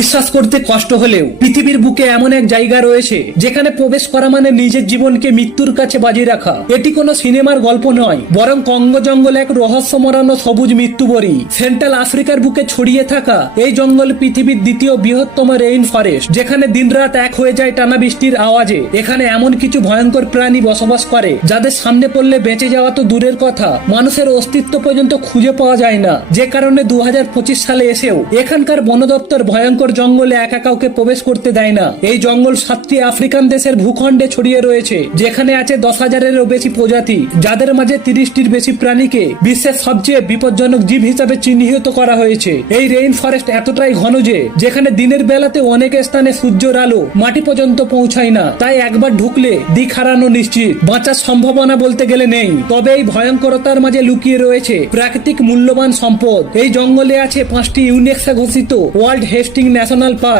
বিশ্বাস করতে কষ্ট হলেও পৃথিবীর বুকে এমন এক জায়গা রয়েছে যেখানে প্রবেশ করা মানে নিজের জীবনকে মৃত্যুর কাছে বাজিয়ে রাখা। এটি কোনো সিনেমার গল্প নয়, বরং কঙ্গ জঙ্গল এক রহস্য মরানো সবুজ মৃত্যুবরী। সেন্ট্রাল আফ্রিকার বুকে ছড়িয়ে থাকা এই জঙ্গল পৃথিবীর দ্বিতীয় বৃহত্তম রেইন ফরেস্ট, যেখানে দিনরাত এক হয়ে যায় টানা বৃষ্টির আওয়াজে। এখানে এমন কিছু ভয়ঙ্কর প্রাণী বসবাস করে, যাদের সামনে পড়লে বেঁচে যাওয়া তো দূরের কথা। মানুষের অস্তিত্ব পর্যন্ত খুঁজে পাওয়া যায় না। যে কারণে দু হাজার পঁচিশ সালে এসেও এখানকার বন দপ্তর ভয়ঙ্কর জঙ্গলে একা কাউকে প্রবেশ করতে দেয় না। এই জঙ্গল সাতটি আফ্রিকান দেশের ভূখণ্ডে ছড়িয়ে রয়েছে, যেখানে আছে দশ হাজারেরও বেশি প্রজাতি, যাদের মাঝে তিরিশটির বেশি প্রাণীকে বিশ্বের সবচেয়ে বিপজ্জনক জীব হিসাবে চিহ্নিত করা হয়েছে। এই রেইন ফরেস্ট এতটাই ঘন যে, যেখানে দিনের বেলাতে অনেক স্থানে সূর্যের আলো মাটি পর্যন্ত পৌঁছায় না। তাই একবার ঢুকলে দিক হারানো নিশ্চিত। বাঁচার সম্ভাবনা বলতে গেলে নেই। তবে এই ভয়ঙ্করতার মাঝে লুকিয়ে রয়েছে প্রাকৃতিক মূল্যবান সম্পদ। এই জঙ্গলে আছে পাঁচটি ইউনেক্সা ঘোষিত ওয়ার্ল্ড হেস্টিং ন্যাশনাল পার্ক